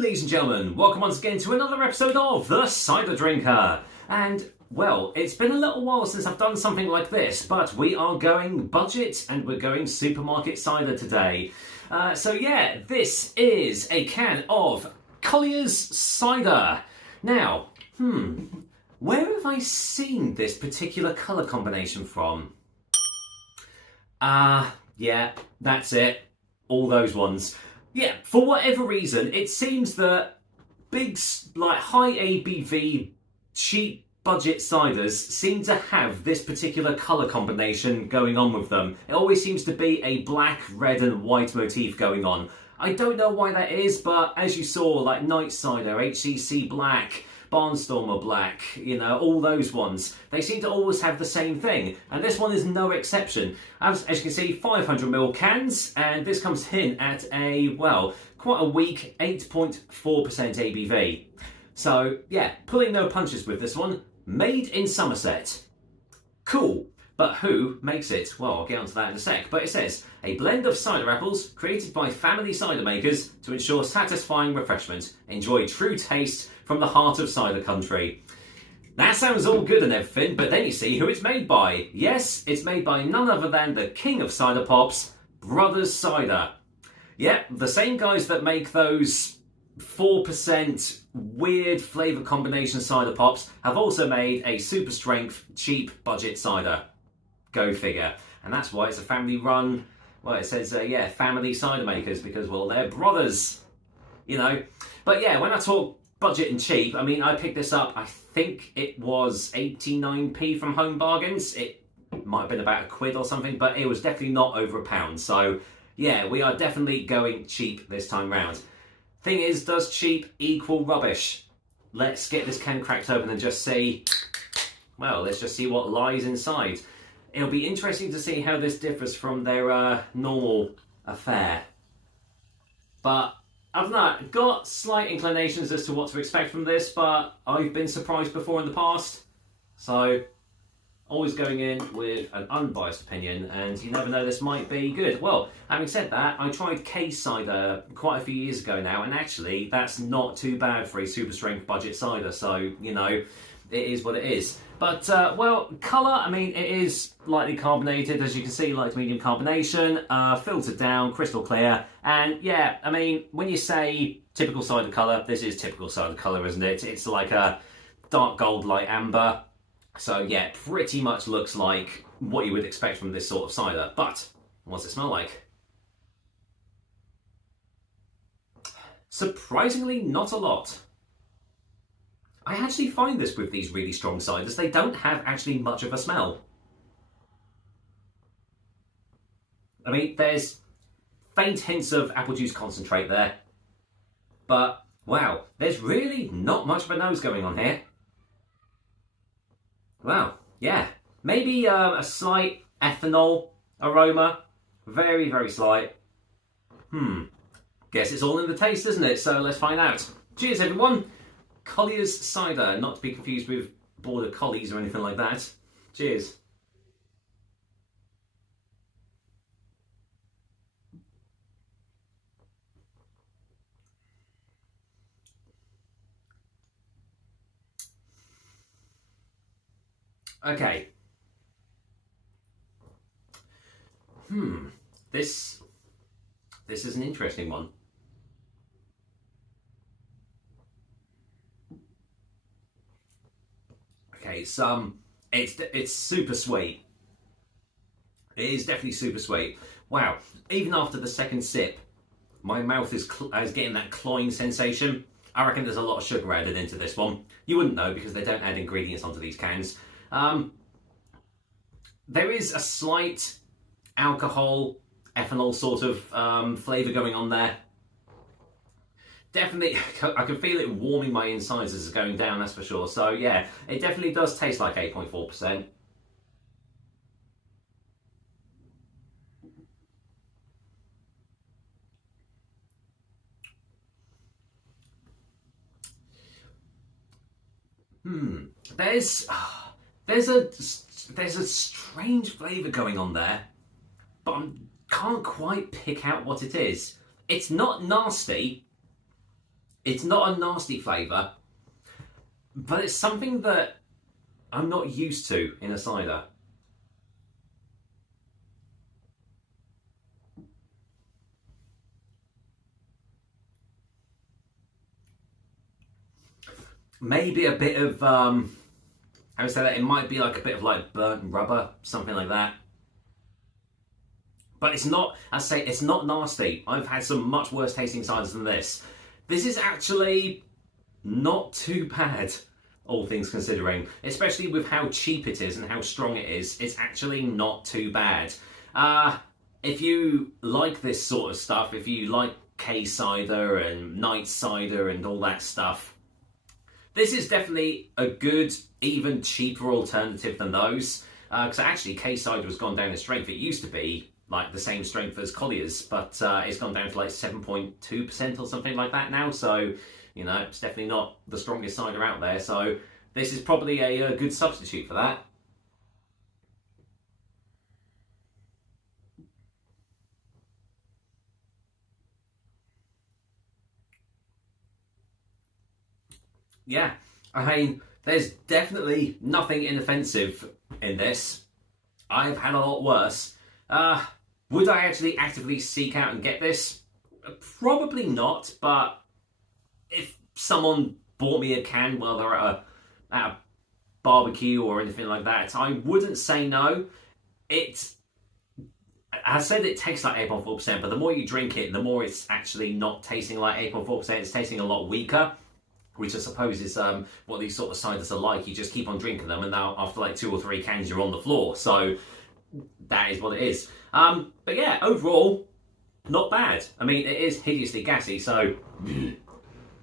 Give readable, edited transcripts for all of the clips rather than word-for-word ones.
ladies and gentlemen, welcome once again to another episode of The Cider Drinker. And, well, it's been a little while since I've done something like this, but we are going budget and we're going supermarket cider today. So yeah, this is a can of Colliers cider. Now, where have I seen this particular colour combination from? Yeah, that's it. All those ones. Yeah, for whatever reason, it seems that big, high ABV, cheap budget ciders seem to have this particular colour combination going on with them. It always seems to be a black, red and white motif going on. I don't know why that is, but as you saw, like Night Cider, HCC Black, Barnstormer Black, you know, all those ones, they seem to always have the same thing, and this one is no exception. As you can see, 500ml cans, and this comes in at a, well, quite a weak 8.4% ABV. So, yeah, pulling no punches with this one. Made in Somerset. Cool. But who makes it? Well, I'll get onto that in a sec. But it says, a blend of cider apples created by family cider makers to ensure satisfying refreshment. Enjoy true taste from the heart of cider country. That sounds all good and everything, but then you see who it's made by. Yes, it's made by none other than the king of cider pops, Brothers Cider. Yep, the same guys that make those 4% weird flavour combination cider pops have also made a super strength, cheap budget cider. Go figure. And that's why it's a family run. Well, it says, family cider makers, because, well, they're brothers, you know. But yeah, when I talk budget and cheap, I mean, I picked this up, I think it was 89p from Home Bargains. It might have been about £1 or something, but it was definitely not over £1. So yeah, we are definitely going cheap this time round. Thing is, does cheap equal rubbish? Let's get this can cracked open and just see, well, let's just see what lies inside. It'll be interesting to see how this differs from their normal affair. But other than that, got slight inclinations as to what to expect from this, but I've been surprised before in the past. So, always going in with an unbiased opinion, and you never know, this might be good. Well, having said that, I tried case cider quite a few years ago now, and actually, that's not too bad for a super strength budget cider, so, you know, it is what it is. But, well, colour, I mean, it is lightly carbonated, as you can see, light to medium carbonation, filtered down, crystal clear, and yeah, I mean, when you say typical cider colour, this is typical cider colour, isn't it? It's like a dark gold, light amber. So yeah, pretty much looks like what you would expect from this sort of cider. But what's it smell like? Surprisingly, not a lot. I actually find this with these really strong ciders, they don't have actually much of a smell. I mean, there's faint hints of apple juice concentrate there. But, wow, there's really not much of a nose going on here. Wow, yeah. Maybe a slight ethanol aroma. Very, very slight. Guess it's all in the taste, isn't it? So let's find out. Cheers, everyone. Colliers cider, not to be confused with Border Collies or anything like that. Cheers. Okay. This is an interesting one. Okay, it's super sweet. It is definitely super sweet. Wow, even after the second sip, my mouth is getting that cloying sensation. I reckon there's a lot of sugar added into this one. You wouldn't know because they don't add ingredients onto these cans. There is a slight alcohol, ethanol sort of flavour going on there. Definitely, I can feel it warming my insides as it's going down, that's for sure. So yeah, it definitely does taste like 8.4%. There's a strange flavour going on there, but I can't quite pick out what it is. It's not nasty. It's not a nasty flavour, but it's something that I'm not used to in a cider. Maybe a bit of, I would say that it might be like a bit of like burnt rubber, something like that. But it's not, I say, it's not nasty. I've had some much worse tasting ciders than this. This is actually not too bad, all things considering. Especially with how cheap it is and how strong it is, it's actually not too bad. If you like this sort of stuff, if you like K-cider and night cider and all that stuff, this is definitely a good, even cheaper alternative than those. Because actually K-cider has gone down in strength. It used to be like the same strength as Colliers, but it's gone down to like 7.2% or something like that now. So, you know, it's definitely not the strongest cider out there. So this is probably a good substitute for that. Yeah, I mean, there's definitely nothing inoffensive in this. I've had a lot worse. Would I actually actively seek out and get this? Probably not, but if someone bought me a can while they're at a barbecue or anything like that, I wouldn't say no. I said it tastes like 8.4%, but the more you drink it, the more it's actually not tasting like 8.4%. It's tasting a lot weaker, which I suppose is what these sort of ciders are like. You just keep on drinking them, and now after like 2 or 3 cans, you're on the floor. So that is what it is. But yeah, overall, not bad. I mean, it is hideously gassy, so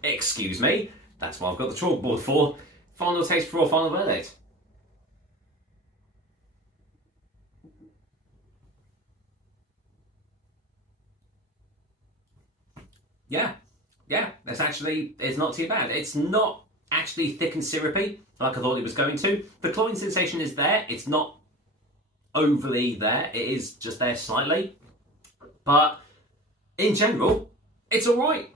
excuse me. That's what I've got the chalkboard for. Final taste before final verdict. Yeah, it's not too bad. It's not actually thick and syrupy like I thought it was going to. The cloying sensation is there. It's not overly there. It is just there slightly. But in general, it's alright.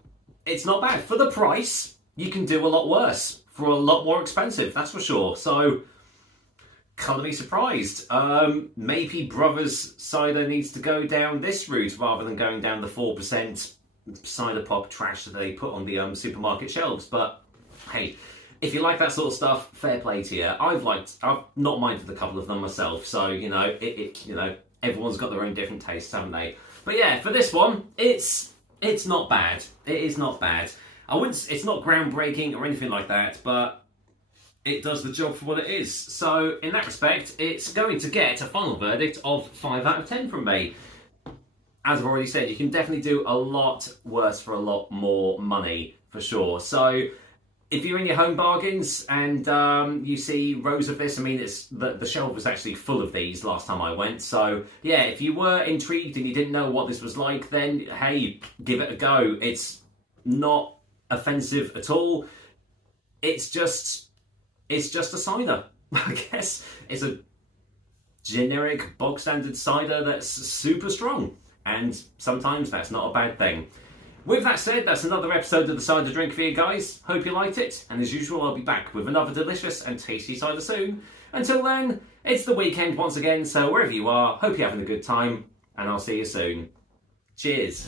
It's not bad. For the price, you can do a lot worse. For a lot more expensive, that's for sure. So, colour me surprised. Maybe Brothers Cider needs to go down this route rather than going down the 4% cider pop trash that they put on the supermarket shelves. But hey, if you like that sort of stuff, fair play to you. I've not minded a couple of them myself, so you know, everyone's got their own different tastes, haven't they? But yeah, for this one, it's not bad. It is not bad. It's not groundbreaking or anything like that, but it does the job for what it is. So in that respect, it's going to get a final verdict of 5 out of 10 from me. As I've already said, you can definitely do a lot worse for a lot more money, for sure. So if you're in your home bargains and you see rows of this, I mean, the shelf was actually full of these last time I went. So yeah, if you were intrigued and you didn't know what this was like, then hey, give it a go. It's not offensive at all. It's just a cider. I guess it's a generic bog standard cider that's super strong. And sometimes that's not a bad thing. With that said, that's another episode of the Cider Drink for you guys. Hope you liked it, and as usual, I'll be back with another delicious and tasty cider soon. Until then, it's the weekend once again, so wherever you are, hope you're having a good time, and I'll see you soon. Cheers.